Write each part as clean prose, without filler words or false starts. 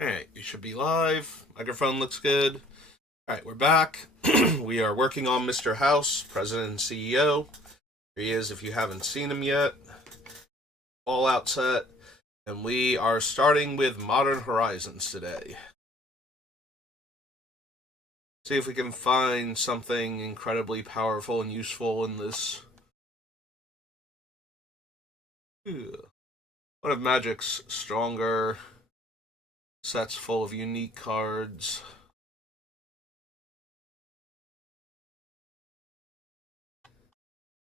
Alright, you should be live. Microphone looks good. Alright, we're back. We are working on Mr. House, President and CEO. Here he is if you haven't seen him yet. Fallout set. And we are starting with Modern Horizons today. See if we can find something incredibly powerful and useful in this. One of Magic's stronger sets full of unique cards.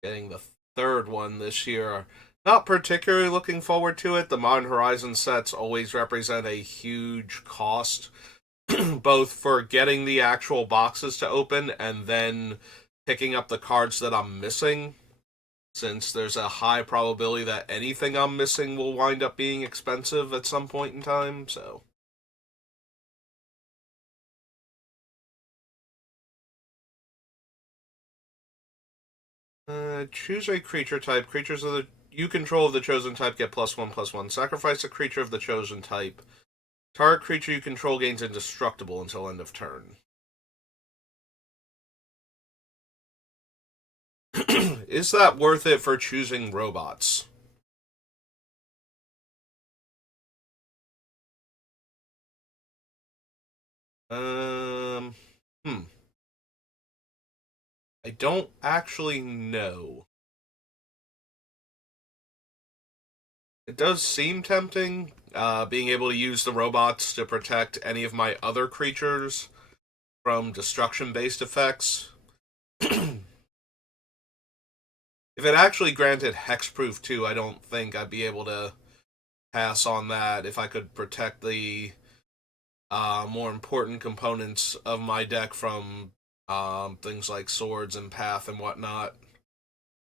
Getting the third one this year. Not particularly looking forward to it. The Modern Horizon sets always represent a huge cost, both for getting the actual boxes to open and then picking up the cards that I'm missing, since there's a high probability that anything I'm missing will wind up being expensive at some point in time, so. Choose a creature type. Creatures of the you control of the chosen type get +1/+1. Sacrifice a creature of the chosen type. Target creature you control gains indestructible until end of turn. Is that worth it for choosing robots? Um, hmm. I don't actually know. It does seem tempting, being able to use the robots to protect any of my other creatures from destruction-based effects. If it actually granted hexproof too, I don't think I'd be able to pass on that if I could protect the more important components of my deck from things like swords and path and whatnot,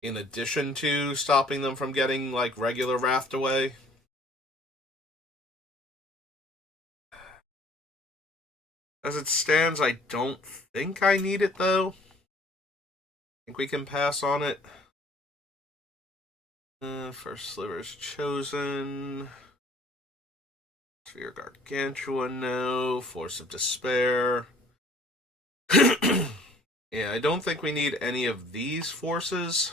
in addition to stopping them from getting like regular wrathed away. As it stands, I don't think I need it though. I think we can pass on it. First Sliver's chosen. Sphere Gargantua, no. Force of Despair. Yeah, I don't think we need any of these forces.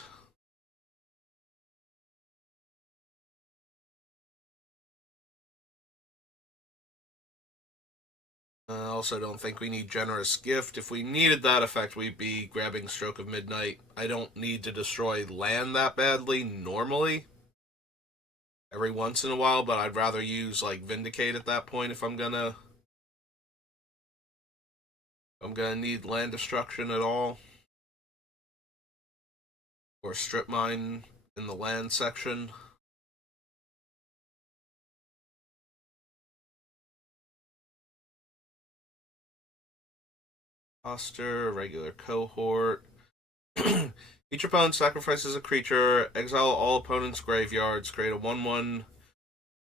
I also don't think we need Generous Gift. If we needed that effect, we'd be grabbing Stroke of Midnight. I don't need to destroy land that badly normally. Every once in a while, but I'd rather use like Vindicate at that point if I'm gonna need land destruction at all. Or Strip Mine in the land section. Foster, regular cohort. Each opponent sacrifices a creature, exile all opponents' graveyards, create a 1/1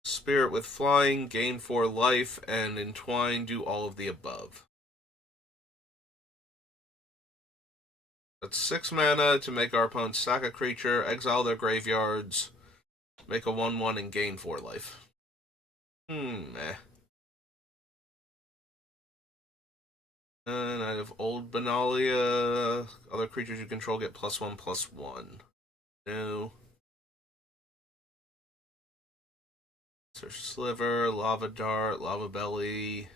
spirit with flying, gain 4 life, and entwine, do all of the above. That's 6 mana to make our opponents sack a creature, exile their graveyards, make a 1/1, and gain 4 life. Eh. Knight of Old Benalia. Other creatures you control get +1/+1. No. Sir Sliver, Lava Dart, Lava Belly,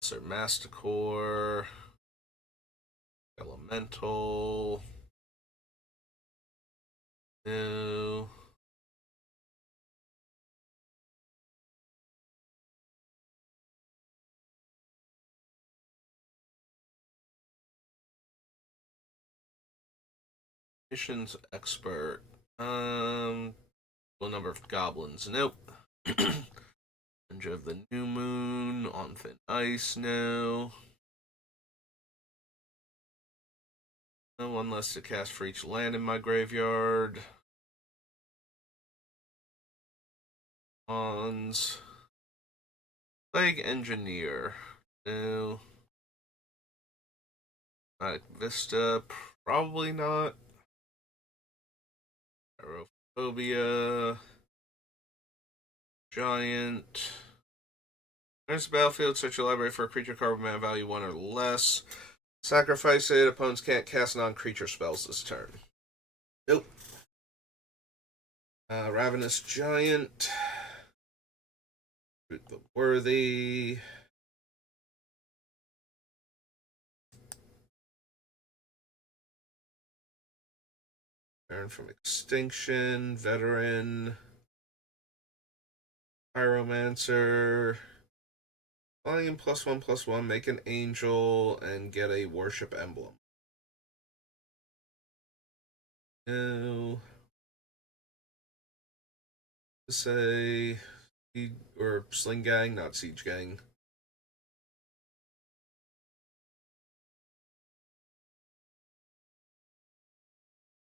Sir Masticore, Elemental. No. Missions Expert. Full number of goblins. Nope. Avenger of the New Moon. On Thin Ice. No. No one less to cast for each land in my graveyard. Ons. Plague Engineer. No. Hypnotic Vista. Probably not. Aerophobia. Giant. Enters the battlefield, search your library for a creature card with mana value 1 or less. Sacrifice it. Opponents can't cast non-creature spells this turn. Nope. Ravenous Giant. Root the Worthy. Baron from Extinction. Veteran. Pyromancer. Volume +1/+1. Make an angel and get a worship emblem. No. Say, or Sling Gang, not Siege Gang.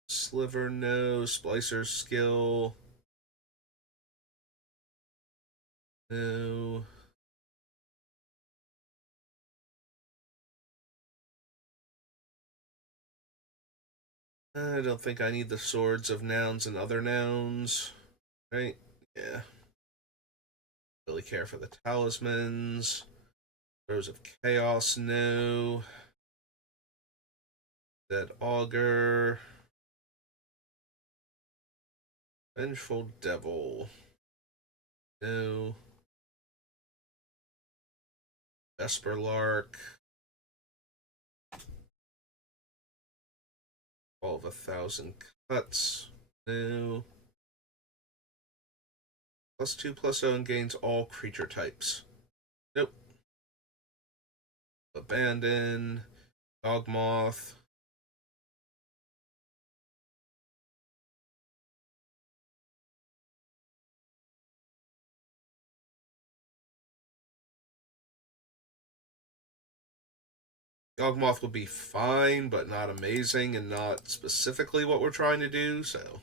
Sliver, no. Splicer skill. No. I don't think I need the swords of nouns and other nouns. Right? Yeah. Really care for the talismans. Throws of Chaos, no. Dead Augur. Vengeful Devil. No. Vesper Lark. All of 1,000 cuts. No. +2/+0 and gains all creature types. Nope. Abandon. Dogmoth. Dogmoth would be fine, but not amazing, and not specifically what we're trying to do, so.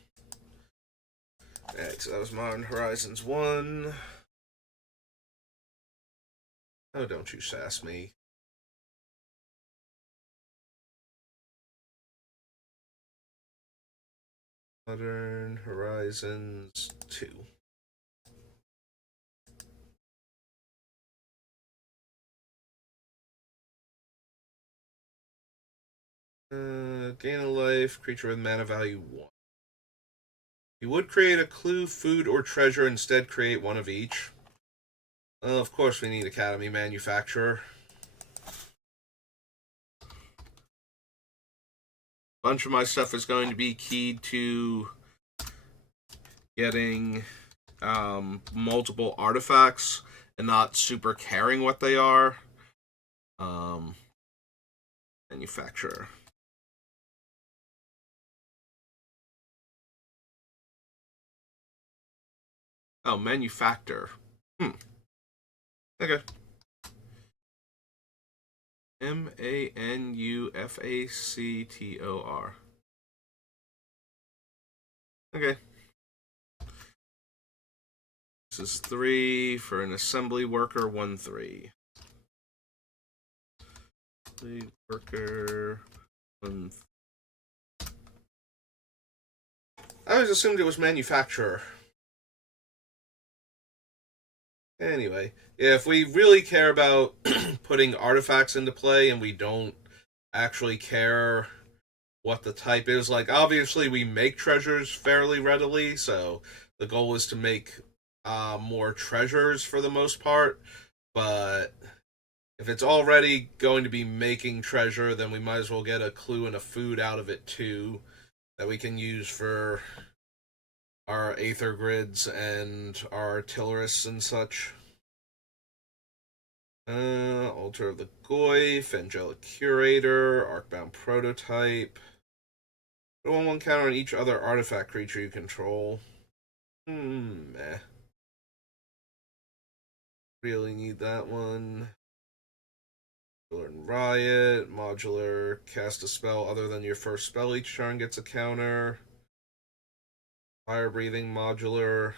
Alright, so that was Modern Horizons 1. Oh, don't you sass me. Modern Horizons 2. Gain a life, creature with mana value 1. You would create a clue, food, or treasure, instead create one of each. Of course we need Academy Manufacturer. Bunch of my stuff is going to be keyed to getting multiple artifacts and not super caring what they are. Manufacturer. Oh, manufactor. Okay. Manufactor. Okay. This is 3 for an assembly worker, 1/3. Assembly worker, 1. I always assumed it was manufacturer. Anyway, if we really care about putting artifacts into play and we don't actually care what the type is, like, obviously we make treasures fairly readily, so the goal is to make more treasures for the most part, but if it's already going to be making treasure, then we might as well get a clue and a food out of it too that we can use for our Aether Grids and our Artillerists and such. Altar of the Goyf, Angelic Curator, Arcbound Prototype. Put 1/1 counter on each other artifact creature you control. Meh. Really need that one. Learn Riot, Modular, cast a spell other than your first spell each turn gets a counter. Fire Breathing, Modular.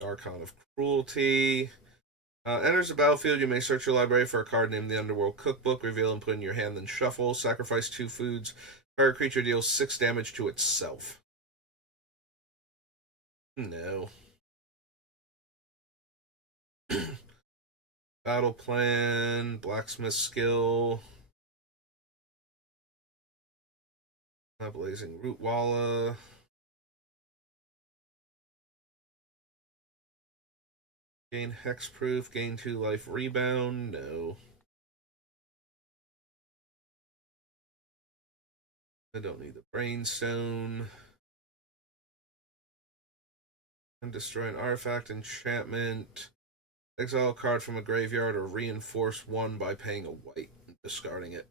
Archon of Cruelty. Enters the battlefield, you may search your library for a card named the Underworld Cookbook, reveal and put in your hand, then shuffle. Sacrifice 2 foods. Target creature deals 6 damage to itself. No. Battle plan, blacksmith skill, blazing rootwalla. Gain hexproof, gain 2 life rebound. No. I don't need the brainstone. And destroy an artifact, enchantment. Exile a card from a graveyard or reinforce 1 by paying a white and discarding it.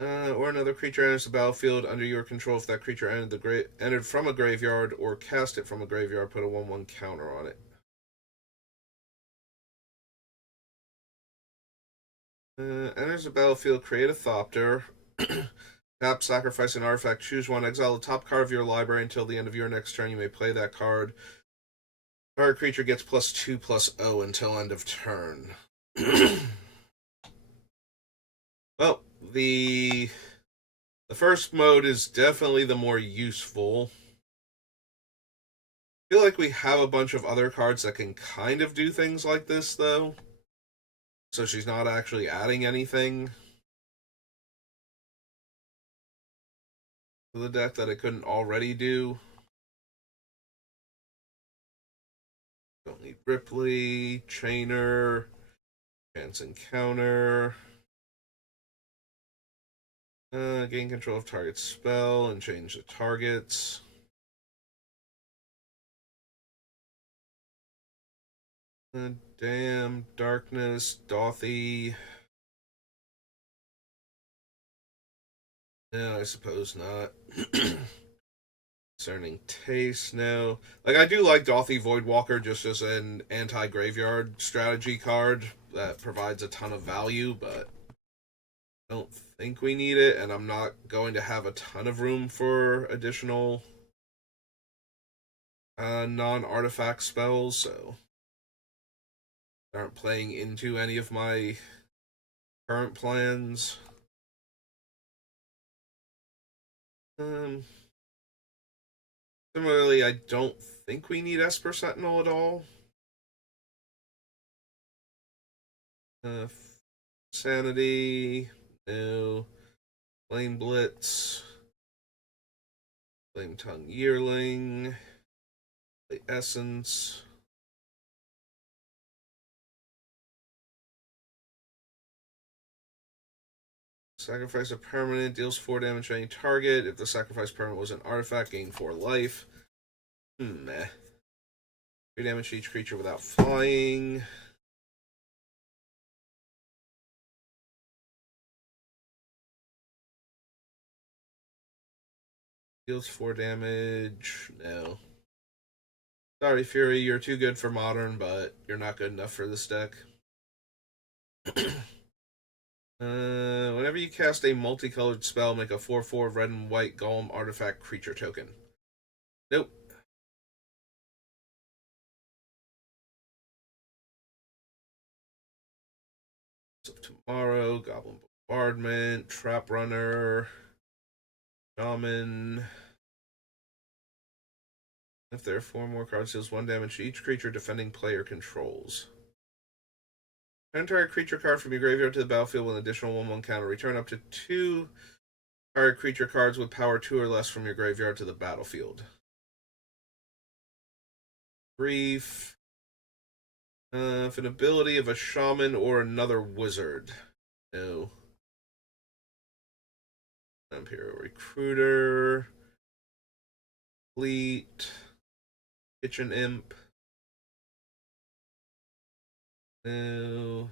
Or another creature enters the battlefield under your control. If that creature entered from a graveyard or cast it from a graveyard, put a 1/1 counter on it. Enters the battlefield, create a Thopter. Tap, sacrifice an artifact, choose 1, exile the top card of your library until the end of your next turn. You may play that card. Target creature gets +2/+0 until end of turn. Well, the first mode is definitely the more useful. I feel like we have a bunch of other cards that can kind of do things like this, though. So she's not actually adding anything to the deck that it couldn't already do. Don't need Ripley, Chainer, Chance Encounter. Gain control of target spell and change the targets. Damn, Darkness, Dothy. No, I suppose not. Concerning taste, no. Like, I do like Dothy Voidwalker just as an anti-graveyard strategy card that provides a ton of value, but I don't think we need it, and I'm not going to have a ton of room for additional non-artifact spells, so aren't playing into any of my current plans. Similarly, I don't think we need Esper Sentinel at all. Sanity, no. Flame Blitz, Flame Tongue Yearling, the Essence. Sacrifice a permanent, deals 4 damage to any target. If the sacrifice permanent was an artifact, gain 4 life. Meh. 3 damage to each creature without flying. Deals 4 damage. No. Sorry, Fury, you're too good for Modern, but you're not good enough for this deck. Whenever you cast a multicolored spell, make a 4/4 red and white golem artifact creature token. Nope. So tomorrow, Goblin Bombardment, Trap Runner, Shaman. If there are 4 more cards, deals 1 damage to each creature defending player controls. Turn target creature card from your graveyard to the battlefield with an additional 1/1 counter. Return up to 2 target creature cards with power 2 or less from your graveyard to the battlefield. Brief. If an ability of a shaman or another wizard. No. Imperial Recruiter. Fleet. Kitchen Imp. No.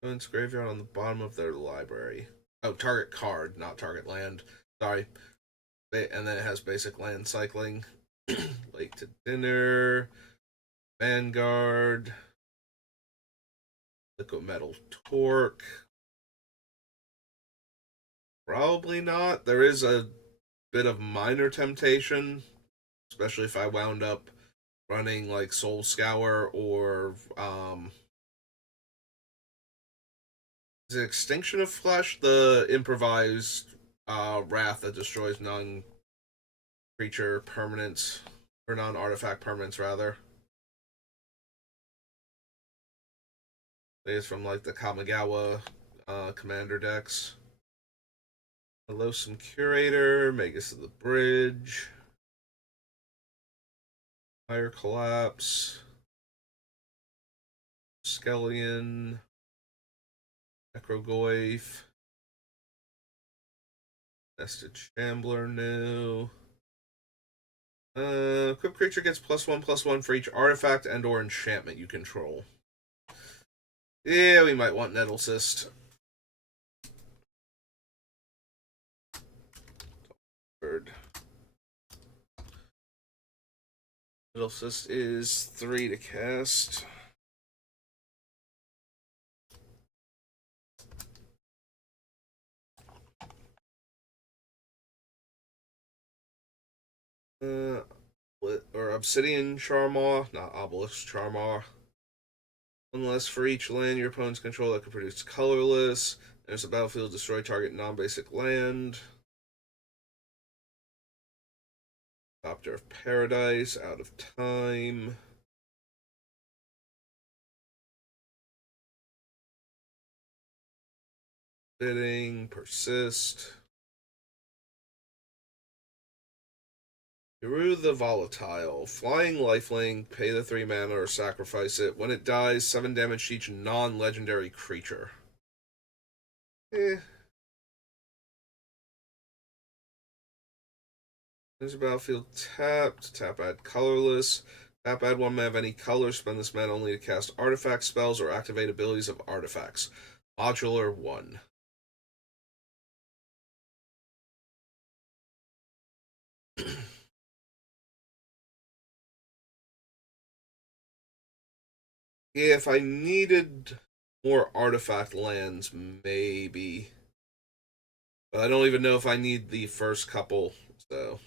Opponent's graveyard on the bottom of their library. Oh, target card, not target land. Sorry. And then it has basic land cycling. Late to Dinner. Vanguard. Liquid Metal Torque. Probably not. There is a bit of minor temptation, especially if I wound up running like Soul Scour or is it Extinction of Flesh, the improvised wrath that destroys non creature permanents Or non-artifact permanents, rather. It's from like the Kamigawa commander decks. Elosum Curator, Magus of the Bridge, Fire Collapse, Skellion, Necrogoyf, Nested Shambler new. Equipped creature gets +1/+1 for each artifact and or enchantment you control. Yeah, we might want Nettlecyst. Bird. Nettlecyst is 3 to cast. Or Obsidian Charmaw, not Obelisk Charmaw. Unless for each land your opponents control that can produce colorless, there's a battlefield destroy target non-basic land. Copter of Paradise, out of time. Bidding, persist. Yaru the Volatile. Flying lifelink, pay the 3 mana or sacrifice it. When it dies, 7 damage to each non-legendary creature. There's a battlefield tapped. Tap add colorless. Tap add 1 mana of any color. Spend this mana only to cast artifact spells or activate abilities of artifacts. Modular 1. Yeah, if I needed more artifact lands, maybe. But I don't even know if I need the first couple, so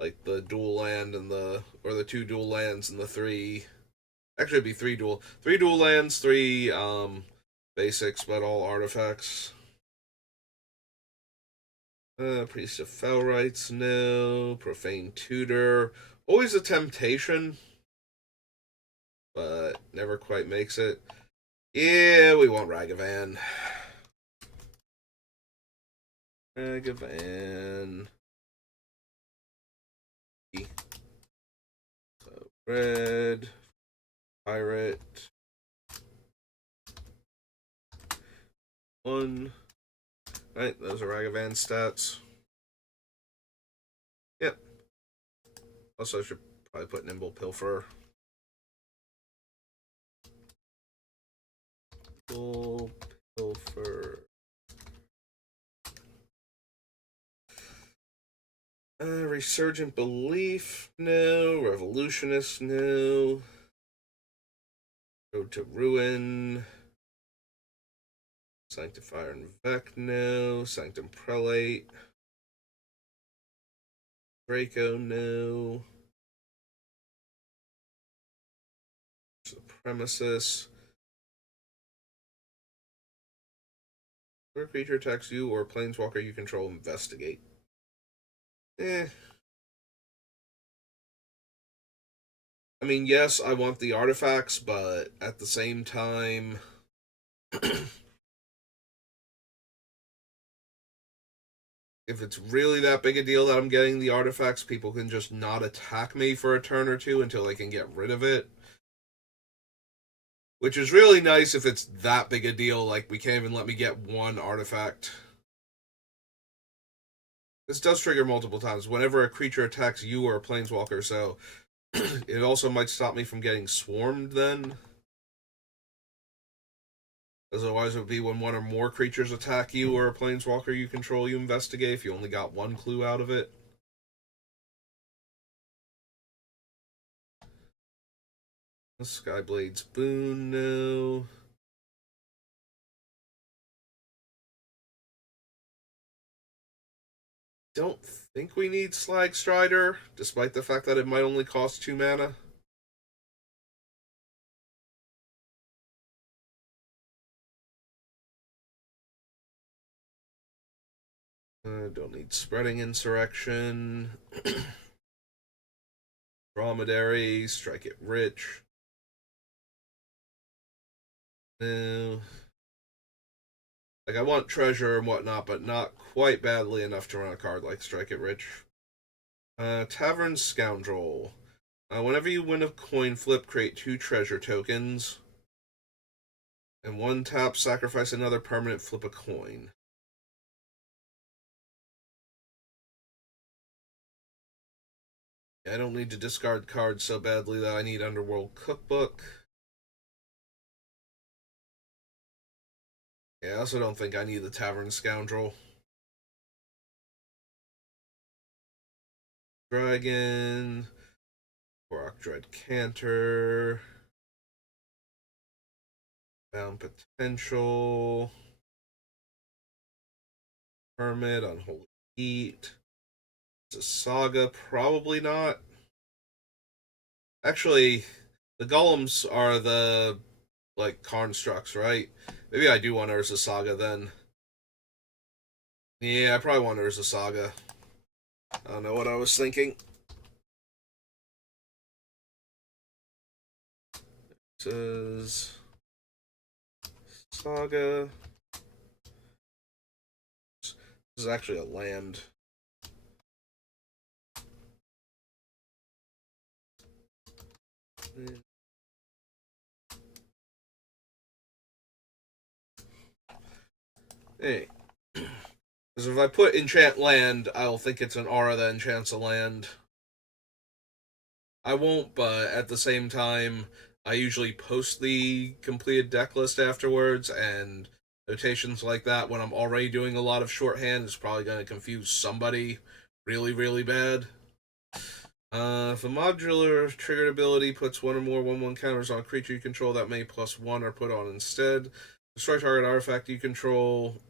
like the dual land and the 2 dual lands and the 3. Actually, it'd be 3 dual lands, 3 basics, but all artifacts. Priest of Felrights, no. Profane Tutor, always a temptation, but never quite makes it. Yeah, we want Ragavan. Ragavan. So red, pirate. 1. Right, those are Ragavan stats. Yep. Also, I should probably put Nimble Pilfer. Nimble Pilfer. Resurgent Belief, no. Revolutionist, no. Road to Ruin. Sanctifier and Vec, no. Sanctum Prelate. Draco, no. Supremacist. Where creature attacks you or planeswalker you control, investigate. I mean, yes, I want the artifacts, but at the same time, if it's really that big a deal that I'm getting the artifacts, people can just not attack me for a turn or two until they can get rid of it. Which is really nice if it's that big a deal, like we can't even let me get 1 artifact. This does trigger multiple times whenever a creature attacks you or a planeswalker, so it also might stop me from getting swarmed then. Otherwise, it would be when 1 or more creatures attack you or a planeswalker you control, you investigate if you only got 1 clue out of it. Skyblade's Boon, no. Don't think we need Slag Strider, despite the fact that it might only cost 2 mana. Don't need Spreading Insurrection. Dromedary, strike it rich. No. Like, I want treasure and whatnot, but not quite badly enough to run a card like Strike It Rich. Tavern Scoundrel. Whenever you win a coin flip, create 2 treasure tokens. And 1 tap, sacrifice another permanent, flip a coin. I don't need to discard cards so badly that I need Underworld Cookbook. Yeah, I also don't think I need the Tavern Scoundrel. Dragon. Korok Dread Canter. Bound Potential. Hermit, Unholy Heat. It's a Saga, probably not. Actually, the golems are the like constructs, right? Maybe I do want Urza Saga then. Yeah, I probably want Urza Saga. I don't know what I was thinking. It says Saga. This is actually a land. Hey. Because if I put enchant land, I'll think it's an aura that enchants a land. I won't, but at the same time, I usually post the completed deck list afterwards, and notations like that when I'm already doing a lot of shorthand is probably going to confuse somebody really, really bad. If a modular triggered ability puts 1 or more 1/1 counters on a creature you control, that may +1 are put on instead. Destroy target artifact you control,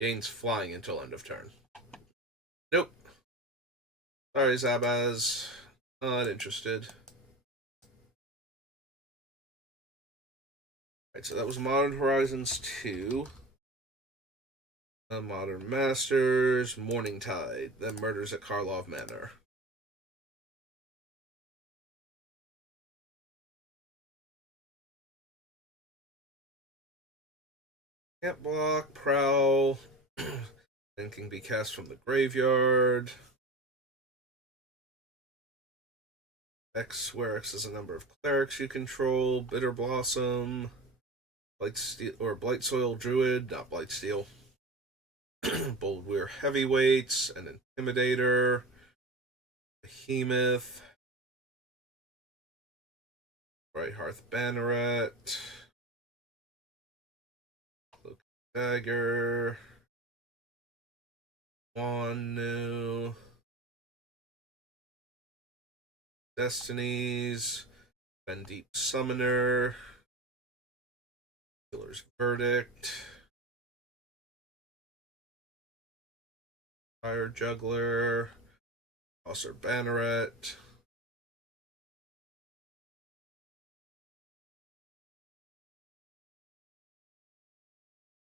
gains flying until end of turn. Nope. Sorry, Zabaz. Not interested. Right, so that was Modern Horizons 2. Modern Masters, Morningtide, then Murders at Karlov Manor. Can't block, Prowl, then can be cast from the graveyard. X, where X is a number of clerics you control. Bitter Blossom, Blightsteel, or Blightsoil Druid, not Blightsteel. Boldweir Heavyweights, an Intimidator, Behemoth, Brighthearth Banneret, Cloak Dagger, Wanu, Destinies, Bendeep Summoner, Killer's Verdict, Fire Juggler, Tosser Banneret.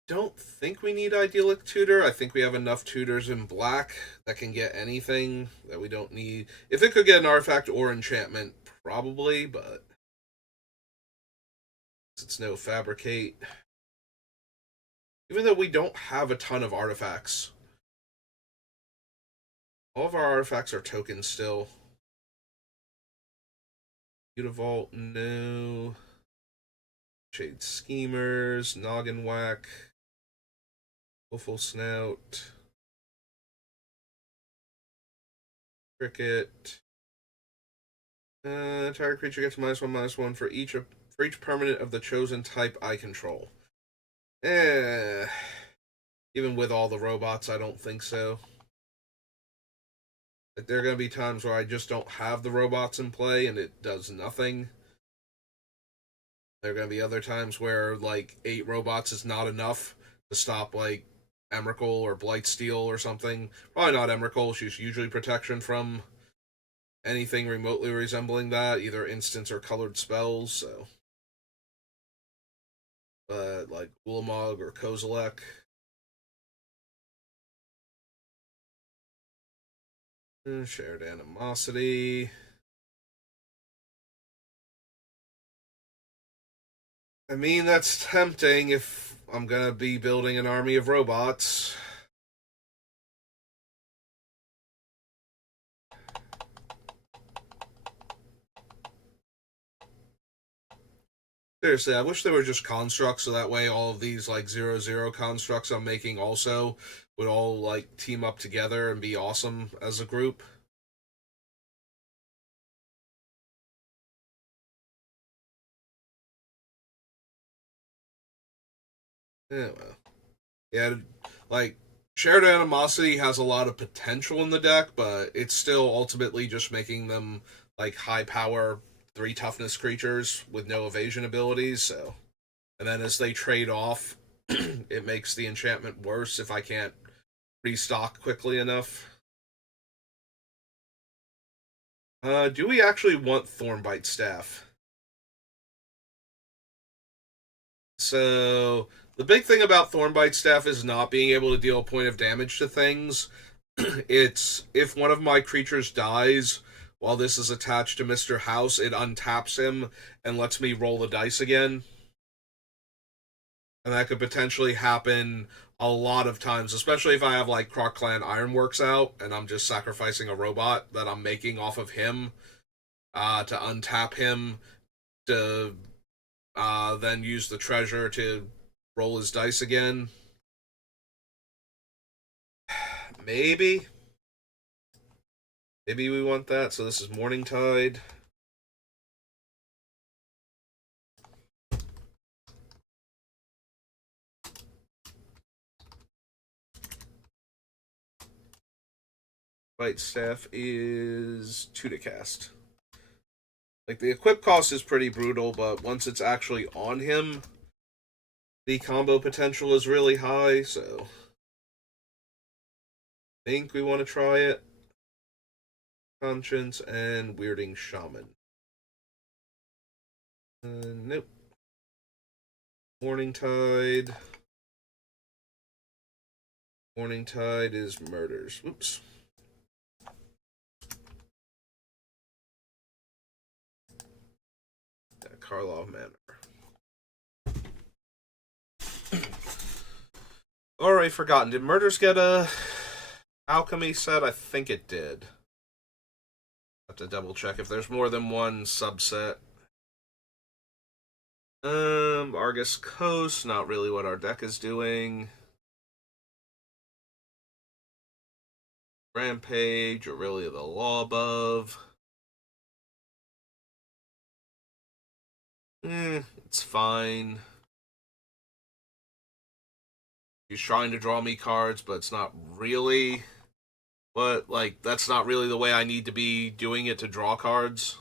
Don't think we need Idyllic Tutor. I think we have enough tutors in black that can get anything that we don't need. If it could get an artifact or enchantment, probably, but it's no Fabricate. Even though we don't have a ton of artifacts. All of our artifacts are tokens still. Beautivault, no. Shade Schemers, Noggin Whack, Willful Snout, Cricket. Target creature gets -1/-1 for each permanent of the chosen type I control. Even with all the robots, I don't think so. Like, there are going to be times where I just don't have the robots in play and it does nothing. There are going to be other times where, like, 8 robots is not enough to stop, like, Emrakul or Blightsteel or something. Probably not Emrakul. She's usually protection from anything remotely resembling that, either instants or colored spells, so. But, like, Ulamog or Kozilek. Shared Animosity. I mean, that's tempting if I'm gonna be building an army of robots. Seriously, I wish they were just constructs, so that way all of these like 0-0 constructs I'm making also would all like team up together and be awesome as a group. Yeah, well. Yeah, like shared animosity has a lot of potential in the deck, but it's still ultimately just making them like high power 3 toughness creatures with no evasion abilities, so and then as they trade off, it makes the enchantment worse if I can't restock quickly enough. Do we actually want Thornbite Staff? So the big thing about Thornbite Staff is not being able to deal a point of damage to things. It's if one of my creatures dies while this is attached to Mr. House, it untaps him and lets me roll the dice again. And that could potentially happen a lot of times, especially if I have like Croc Clan Ironworks out and I'm just sacrificing a robot that I'm making off of him to untap him to then use the treasure to roll his dice again. Maybe. Maybe we want that. So this is Morning Tide. Bite Staff is 2 to cast. Like, the equip cost is pretty brutal, but once it's actually on him, the combo potential is really high, so I think we want to try it. Conscience and Weirding Shaman. Nope. Morning Tide. Morning Tide is Murders. Oops. Karlov Manor. Already forgotten. Did Murders get a alchemy set? I think it did. Have to double check if there's more than one subset. Argus Coast, not really what our deck is doing. Rampage, Aurelia the Law Above. It's fine. He's trying to draw me cards, but it's not really. But, like, that's not really the way I need to be doing it to draw cards.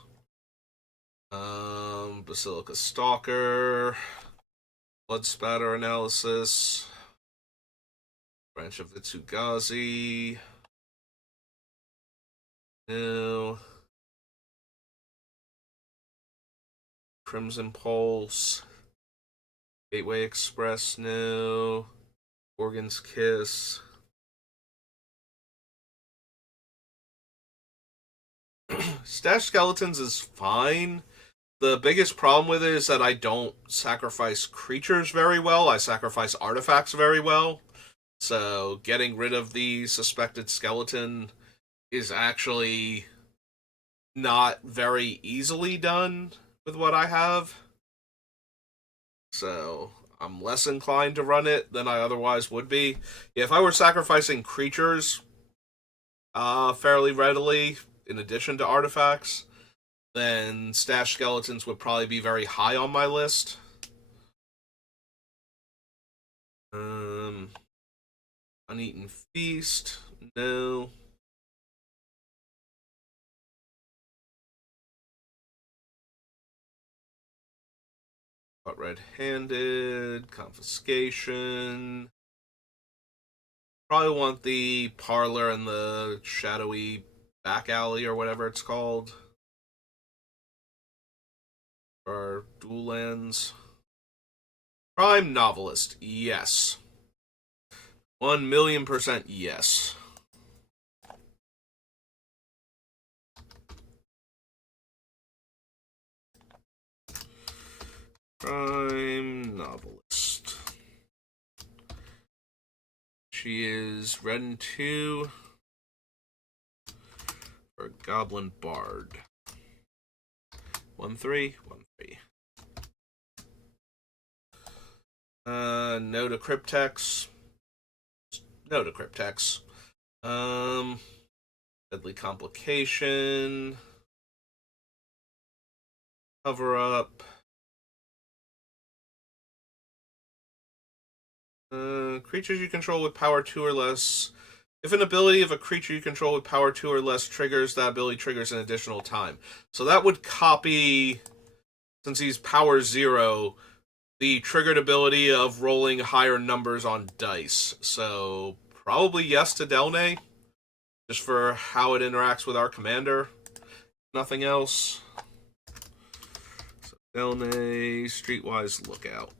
Basilica Stalker. Blood Spatter Analysis. Branch of the Tsugazi. No. Crimson Pulse. Gateway Express, no. Organ's Kiss. Stash Skeletons is fine. The biggest problem with it is that I don't sacrifice creatures very well. I sacrifice artifacts very well. So getting rid of the suspected skeleton is actually not very easily done with what I have. So I'm less inclined to run it than I otherwise would be. If I were sacrificing creatures fairly readily, in addition to artifacts, then Stash Skeletons would probably be very high on my list. Uneaten Feast, no. But Red-Handed, Confiscation. Probably want the Parlor and the Shadowy Back Alley or whatever it's called. Or Dual Lands. Prime Novelist, yes. 1,000,000% yes. Crime novelist. She is red and 2 for Goblin Bard. 1/3, 1/3. No to Cryptex. No to Cryptex. Deadly Complication. Cover Up. Creatures you control with power 2 or less. If an ability of a creature you control with power 2 or less triggers, that ability triggers an additional time. So that would copy, since he's power 0, the triggered ability of rolling higher numbers on dice. So probably yes to Delnay, just for how it interacts with our commander. Nothing else. So Delnay, Streetwise Lookout.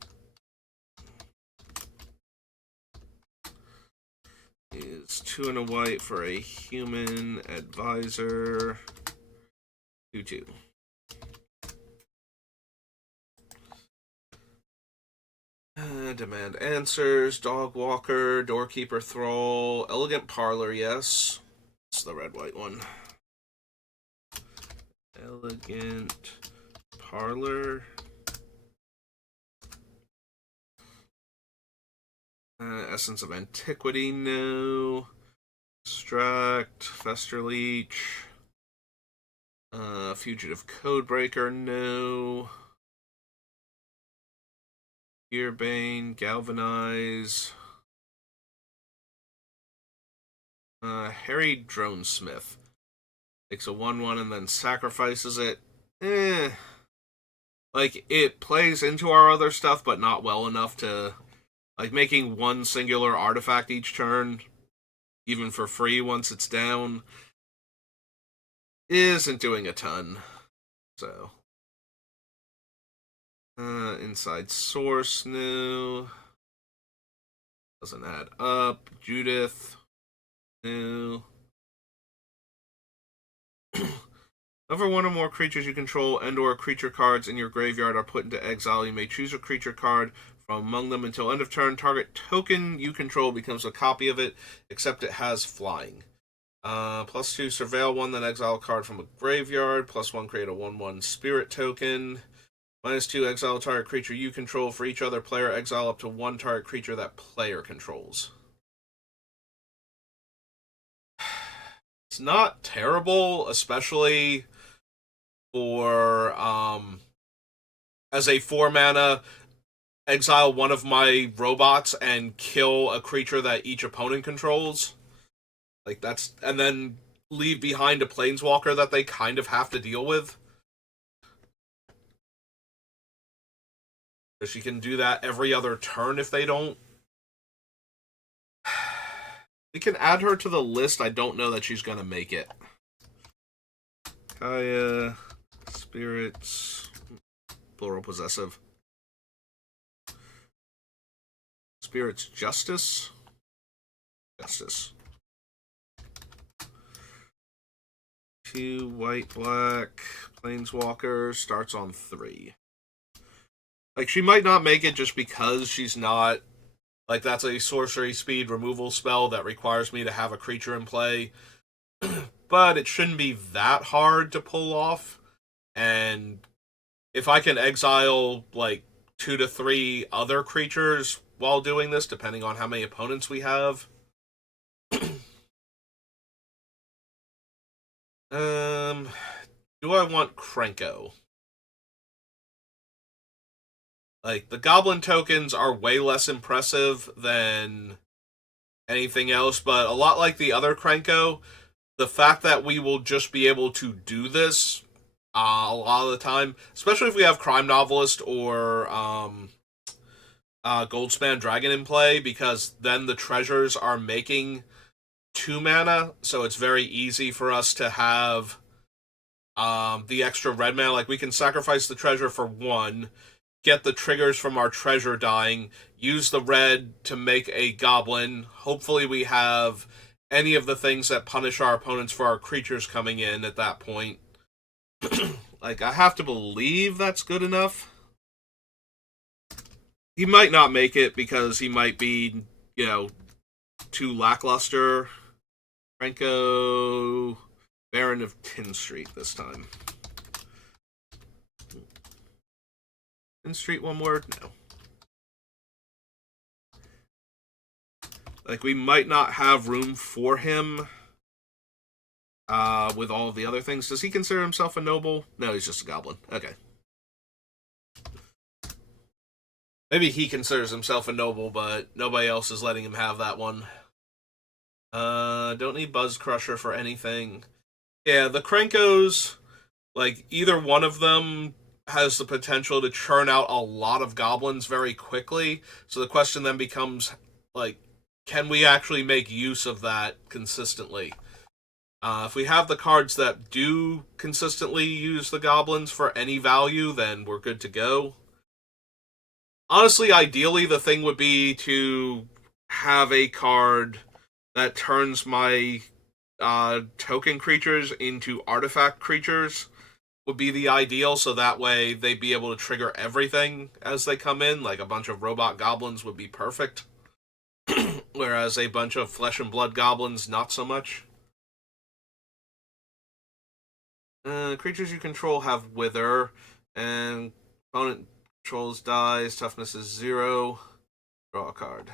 Is 2 and a white for a human advisor. 2/2. Demand answers. Dog walker. Doorkeeper thrall. Elegant parlor. Yes, it's the red white one. Elegant parlor. Essence of Antiquity, no. Extract, Festerleech. Fugitive Codebreaker, no. Earbane, Galvanize. Harry Dronesmith. Takes a 1/1 and then sacrifices it. Like, it plays into our other stuff, but not well enough to... Like, making one singular artifact each turn, even for free once it's down, isn't doing a ton. So. Inside Source, no. Doesn't add up. Judith, no. Whenever one or more creatures you control and or creature cards in your graveyard are put into exile, you may choose a creature card from among them until end of turn. Target token you control becomes a copy of it, except it has flying. +2, surveil one, then exile a card from a graveyard. +1, create a 1/1 spirit token. -2, exile target creature you control. For each other player, exile up to one target creature that player controls. It's not terrible, especially for as a 4-mana, exile one of my robots and kill a creature that each opponent controls. Like, that's... And then leave behind a planeswalker that they kind of have to deal with. Because she can do that every other turn if they don't. We can add her to the list. I don't know that she's going to make it. Kaya, Spirits, plural possessive. Spirits Justice. Justice. 2 white, black, Planeswalker, starts on 3. Like, she might not make it just because she's not... Like, that's a sorcery speed removal spell that requires me to have a creature in play. But it shouldn't be that hard to pull off. And if I can exile, like, 2 to 3 other creatures while doing this, depending on how many opponents we have. Do I want Krenko? Like, the Goblin tokens are way less impressive than anything else, but a lot like the other Krenko, the fact that we will just be able to do this a lot of the time, especially if we have Crime Novelist or Goldspan Dragon in play, because then the treasures are making 2 mana, so it's very easy for us to have the extra red mana. Like, we can sacrifice the treasure for 1, get the triggers from our treasure dying, use the red to make a goblin. Hopefully we have any of the things that punish our opponents for our creatures coming in at that point. Like, I have to believe that's good enough. he might not make it because he might be, too lackluster. Franco, Baron of Tin Street this time. Tin Street, one word? No. Like, we might not have room for him with all of the other things. Does he consider himself a noble? No, he's just a goblin. Okay. Maybe he considers himself a noble, but nobody else is letting him have that one. Don't need Buzz Crusher for anything. Yeah, the Krenkos, like, either one of them has the potential to churn out a lot of goblins very quickly. So the question then becomes, like, can we actually make use of that consistently? If we have the cards that do consistently use the goblins for any value, then we're good to go. Honestly, ideally, the thing would be to have a card that turns my token creatures into artifact creatures would be the ideal, so that way they'd be able to trigger everything as they come in. Like a bunch of robot goblins would be perfect, whereas a bunch of flesh and blood goblins, not so much. Creatures you control have Wither, and opponent controls dies, toughness is 0. Draw a card.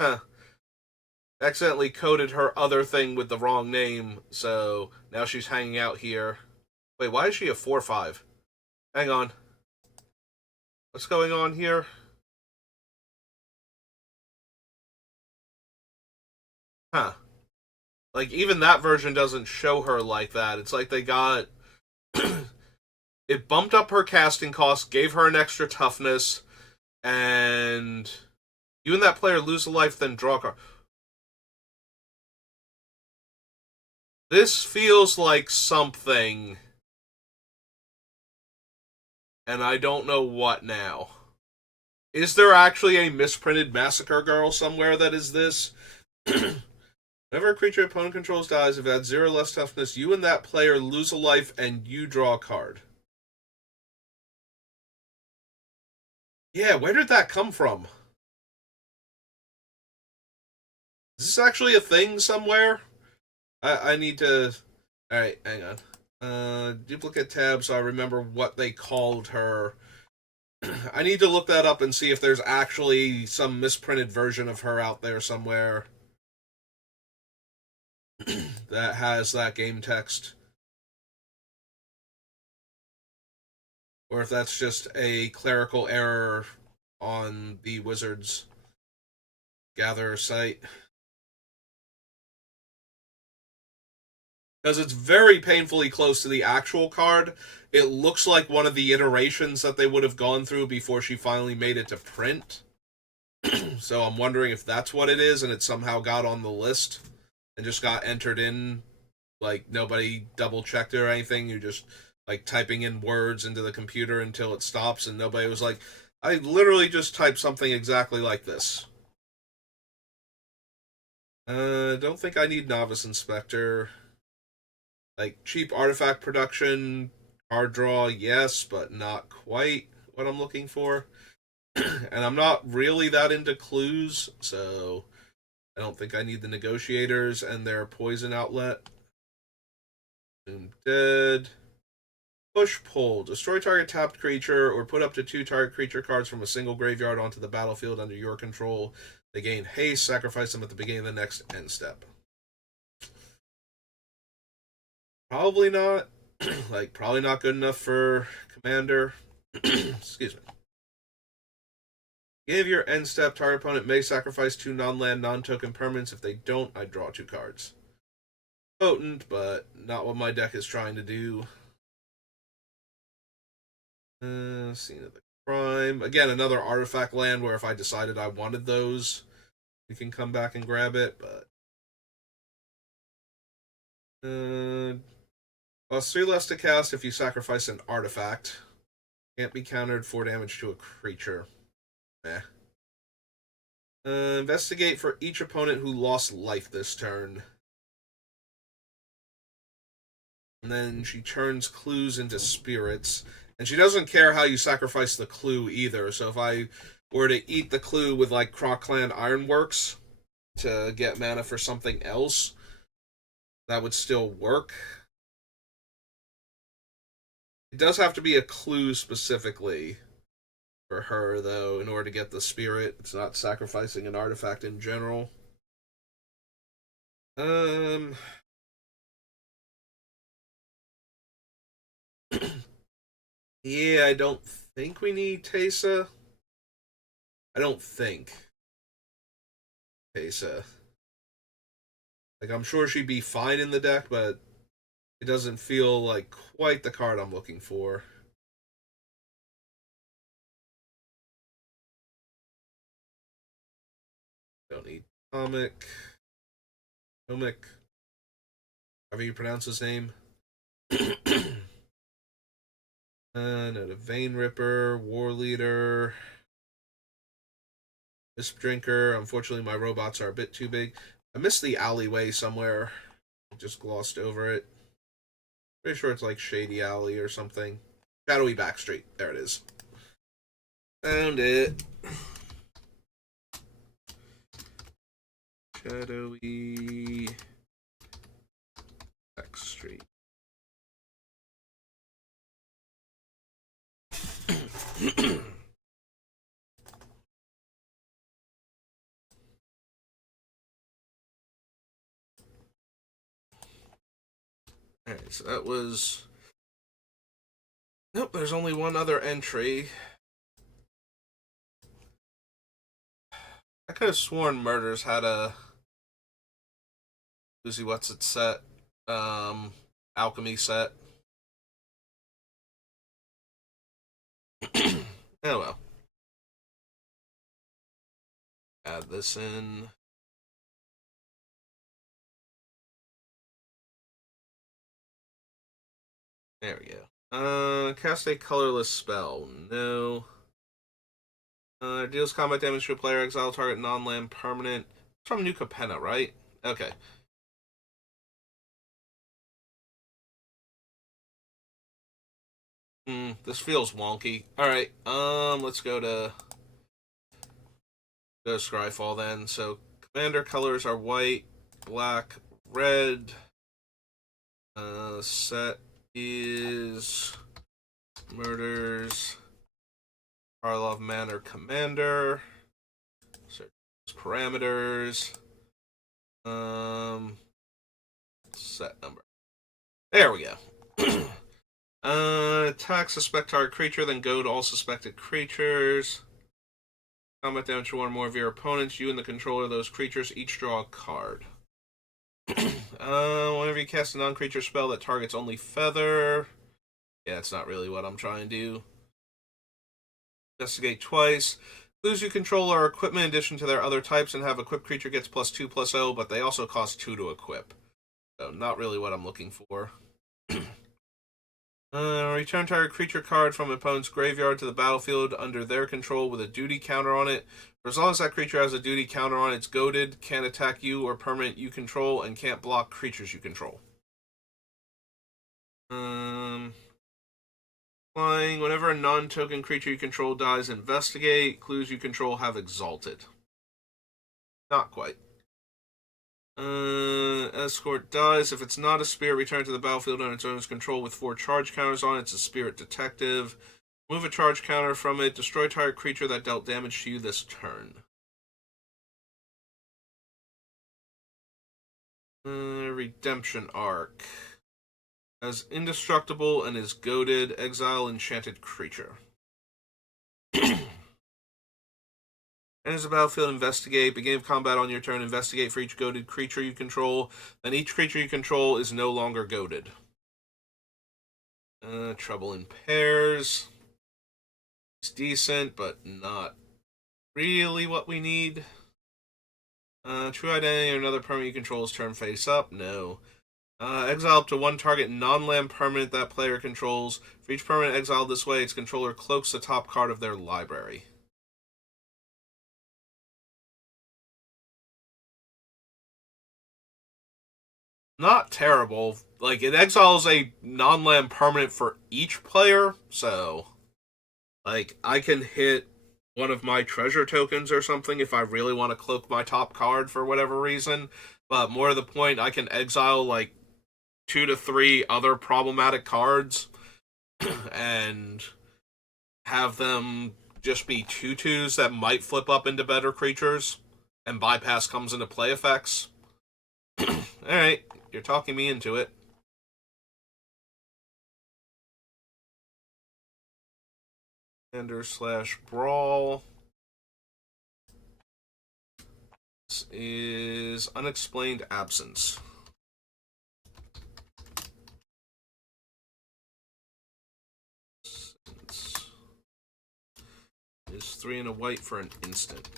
Huh. Accidentally coded her other thing with the wrong name, so now she's hanging out here. Wait, why is she a 4/5? Hang on. What's going on here? Huh. Like, even that version doesn't show her like that. It's like they got. It bumped up her casting cost, gave her an extra toughness, and you and that player lose a life, then draw a card. This feels like something, and I don't know what now. Is there actually a misprinted Massacre Girl somewhere that is this? Whenever a creature opponent controls dies, if it has 0 less toughness, you and that player lose a life and you draw a card. Yeah, where did that come from? Is this actually a thing somewhere? I need to. Alright, hang on. Duplicate tab so I remember what they called her. I need to look that up and see if there's actually some misprinted version of her out there somewhere that has that game text. Or if that's just a clerical error on the Wizards Gatherer site. Because it's very painfully close to the actual card. It looks like one of the iterations that they would have gone through before she finally made it to print. So I'm wondering if that's what it is and it somehow got on the list and just got entered in. Like, nobody double checked it or anything. You just, like, typing in words into the computer until it stops, and nobody was like, I literally just typed something exactly like this. Don't think I need Novice Inspector. Like, cheap artifact production, card draw, yes, but not quite what I'm looking for. And I'm not really that into clues, so I don't think I need the negotiators and their poison outlet. Doom dead. Push pull. Destroy target tapped creature or put up to 2 target creature cards from a single graveyard onto the battlefield under your control. They gain haste. Sacrifice them at the beginning of the next end step. Probably not. Like, probably not good enough for Commander. Excuse me. Give your end step, target opponent may sacrifice 2 non-land, non-token permanents. If they don't, I draw 2 cards. Potent, but not what my deck is trying to do. Scene of the crime. Again, another artifact land where if I decided I wanted those, we can come back and grab it, but... Costs 3 less to cast if you sacrifice an artifact. Can't be countered 4 damage to a creature. Eh. Investigate for each opponent who lost life this turn. And then she turns clues into spirits. And she doesn't care how you sacrifice the clue either. So if I were to eat the clue with like Croc Clan Ironworks to get mana for something else, that would still work. It does have to be a clue specifically for her, though, in order to get the spirit. It's not sacrificing an artifact in general. Yeah, I don't think we need Teysa. I don't think. Teysa. Like, I'm sure she'd be fine in the deck, but it doesn't feel like quite the card I'm looking for. Don't need Comic. Comic. However you pronounce his name. No, the Vein Ripper, War Leader, Wisp Drinker. Unfortunately, my robots are a bit too big. I missed the alleyway somewhere. I just glossed over it. Pretty sure it's like Shady Alley or something. Shadowy Backstreet. There it is. Found it. Shadowy Backstreet. Alright, so that was... Nope, there's only one other entry. I could have sworn Murders had a Lucy What's It set. Alchemy set. Oh well. Add this in. There we go. Cast a colorless spell. No. Deals combat damage to a player, exile target non-land permanent. It's from New Capenna, right? Okay. This feels wonky. Alright, let's go to Scryfall then. So commander colors are white, black, red. Set is Murders Karlov Manor Commander. Search parameters. Set number. There we go. Attack suspect target creature, then go to all suspected creatures. Combat damage to one or more of your opponents. You and the controller of those creatures each draw a card. Whenever you cast a non-creature spell that targets only Feather. Yeah, it's not really what I'm trying to do. Investigate twice. Clues you control are equipment in addition to their other types and have equipped creature gets +2/+0, but they also cost 2 to equip. So, not really what I'm looking for. Return target creature card from opponent's graveyard to the battlefield under their control with a duty counter on it. For as long as that creature has a duty counter on it, it's goaded, can't attack you or permanent you control, and can't block creatures you control. Flying. Whenever a non-token creature you control dies, investigate. Clues you control have exalted. Not quite. Escort dies. If it's not a spirit, return to the battlefield under its owner's control with 4 charge counters on it. It's a spirit detective. Move a charge counter from it. Destroy target creature that dealt damage to you this turn. Redemption Arc. As indestructible and is goaded. Exile enchanted creature. Enters the battlefield, investigate. Begin combat on your turn. Investigate for each goaded creature you control. Then each creature you control is no longer goaded. Trouble in Pairs. It's decent, but not really what we need. True Identity or another permanent you control is turn face up. No. Exile up to one target non-land permanent that player controls. For each permanent exiled this way, its controller cloaks the top card of their library. not terrible. Like, it exiles a non-land permanent for each player, so like I can hit one of my treasure tokens or something if I really want to cloak my top card for whatever reason. But more to the point, I can exile like 2 to 3 other problematic cards and have them just be 2/2s that might flip up into better creatures, and bypass comes into play effects. Alright, you're talking me into it. Ender/Brawl. This is Unexplained Absence. Is 3 and a white for an instant.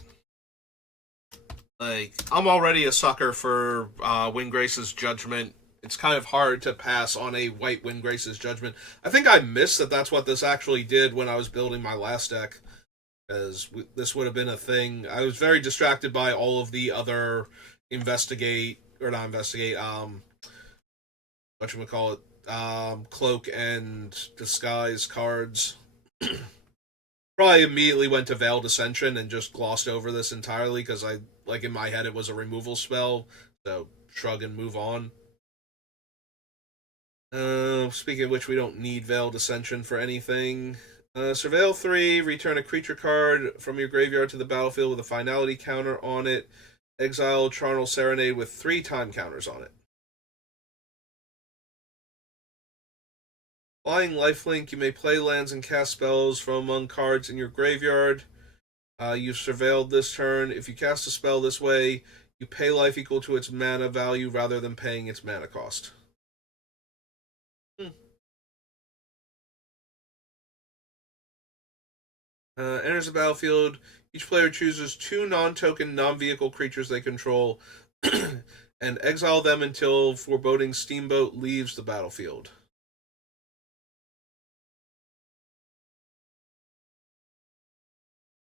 Like, I'm already a sucker for Windgrace's Judgment. It's kind of hard to pass on a white Windgrace's Judgment. I think I missed that that's what this actually did when I was building my last deck, because this would have been a thing. I was very distracted by all of the other investigate, or not investigate, whatchamacallit, cloak and disguise cards. Probably immediately went to Veiled Ascension and just glossed over this entirely because I, like, in my head it was a removal spell, so shrug and move on. Speaking of which, we don't need Veiled Ascension for anything. Surveil 3, return a creature card from your graveyard to the battlefield with a finality counter on it. Exile Charnel Serenade with 3 time counters on it. Flying Lifelink, you may play lands and cast spells from among cards in your graveyard. You've surveilled this turn. If you cast a spell this way, you pay life equal to its mana value rather than paying its mana cost. Enters the battlefield. Each player chooses 2 non-token, non-vehicle creatures they control and exile them until Foreboding Steamboat leaves the battlefield.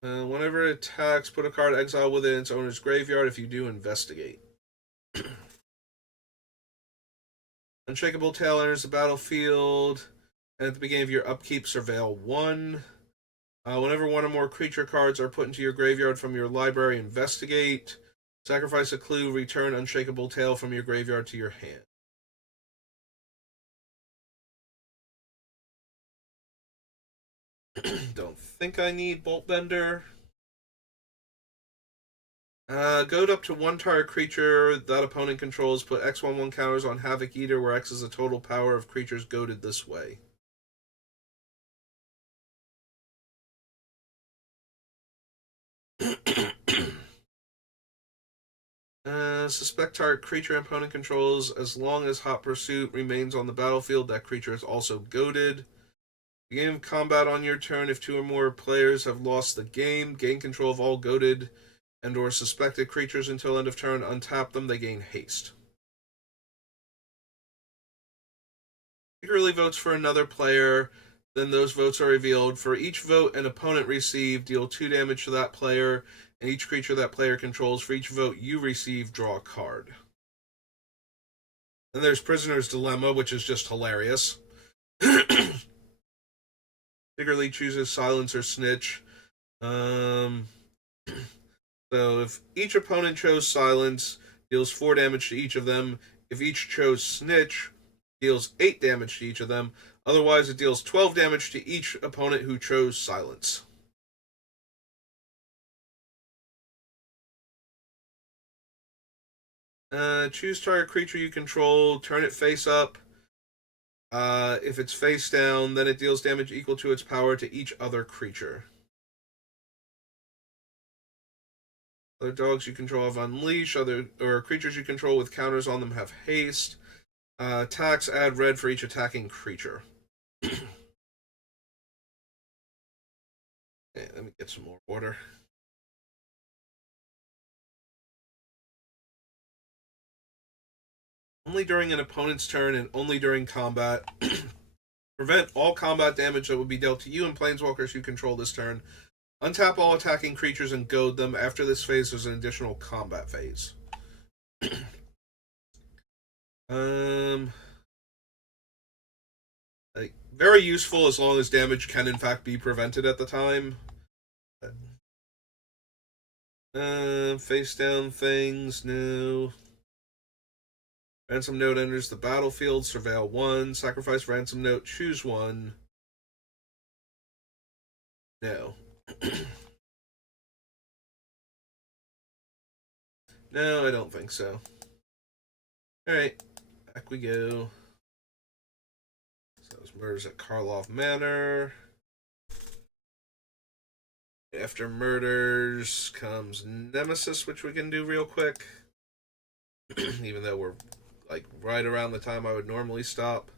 Whenever it attacks, put a card exile within its owner's graveyard. If you do, investigate. Unshakable Tail enters the battlefield, and at the beginning of your upkeep, surveil 1. Whenever one or more creature cards are put into your graveyard from your library, investigate. Sacrifice a clue, return Unshakable Tail from your graveyard to your hand. Don't think I need Bolt Bender. Goad up to 1 target creature that opponent controls. Put X/1/1 counters on Havoc Eater, where X is the total power of creatures goaded this way. Suspect target creature opponent controls. As long as Hot Pursuit remains on the battlefield, that creature is also goaded. Begin combat on your turn. If 2 or more players have lost the game, gain control of all goaded and or suspected creatures until end of turn. Untap them, they gain haste. Secretly votes for another player, then those votes are revealed. For each vote an opponent received, deal 2 damage to that player and each creature that player controls. For each vote you receive, draw a card. Then there's Prisoner's Dilemma, which is just hilarious. Secretly chooses Silence or Snitch. So if each opponent chose Silence, deals 4 damage to each of them. If each chose Snitch, deals 8 damage to each of them. Otherwise, it deals 12 damage to each opponent who chose Silence. Choose target creature you control, turn it face up. If it's face down, then it deals damage equal to its power to each other creature. Other dogs you control have Unleash. Other or creatures you control with counters on them have Haste. Attacks add red for each attacking creature. Okay, let me get some more water. Only during an opponent's turn and only during combat. Prevent all combat damage that would be dealt to you and planeswalkers you control this turn. Untap all attacking creatures and goad them. After this phase, there's an additional combat phase. Um, like very useful as long as damage can in fact be prevented at the time. Face down things, no. Ransom note enters the battlefield. Surveil one. Sacrifice ransom note. Choose one. No. No, I don't think so. Alright, back we go. So those murders at Karlov Manor. After murders comes Nemesis, which we can do real quick. Even though we're like right around the time I would normally stop.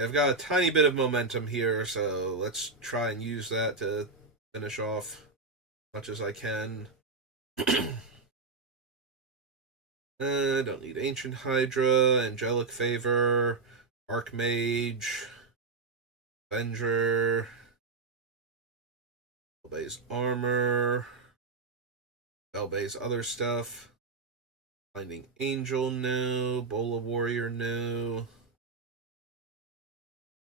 I've got a tiny bit of momentum here, so let's try and use that to finish off as much as I can. I don't need Ancient Hydra, Angelic Favor, Archmage, Avenger, Bellbay's Armor, Bellbay's other stuff, Finding Angel, no, Bola Warrior, no,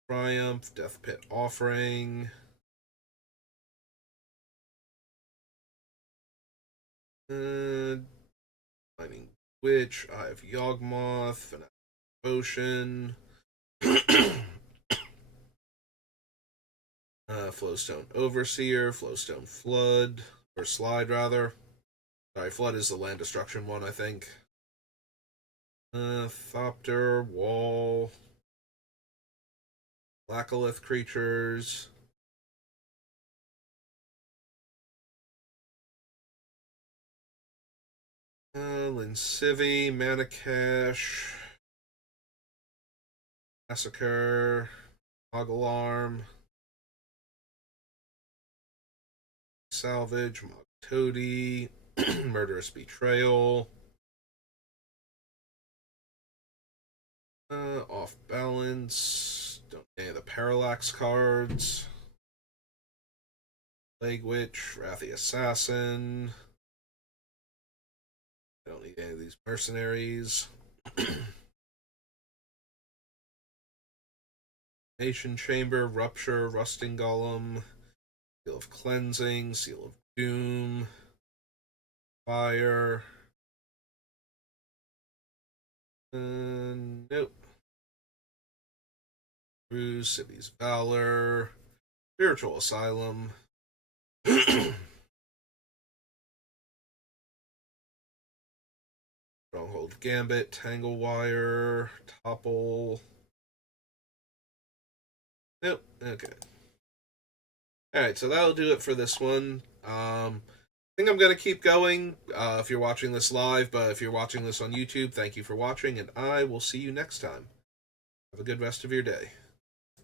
Triumph, Death Pit Offering, Finding Witch, Eye of Yawgmoth, Fanatic Devotion, Flowstone Overseer, Flowstone Flood, or Slide rather. Sorry, Flood is the land destruction one, I think. Thopter, Wall, Lackalith creatures. Lincivi, Manicash, Massacre, Muggle Arm, Salvage, Mog Toady, Murderous Betrayal, Off Balance, don't need any of the Parallax cards, Plague Witch, Wrathy Assassin, I don't need any of these mercenaries. Nation Chamber, Rupture, Rusting Golem, Seal of Cleansing, Seal of Doom, Fire. Nope. Bruce, City's Valor, Spiritual Asylum. Stronghold Gambit, Tangle Wire, Topple. Nope. Okay. Alright, so that'll do it for this one. I think I'm going to keep going if you're watching this live, but if you're watching this on YouTube, thank you for watching, and I will see you next time. Have a good rest of your day.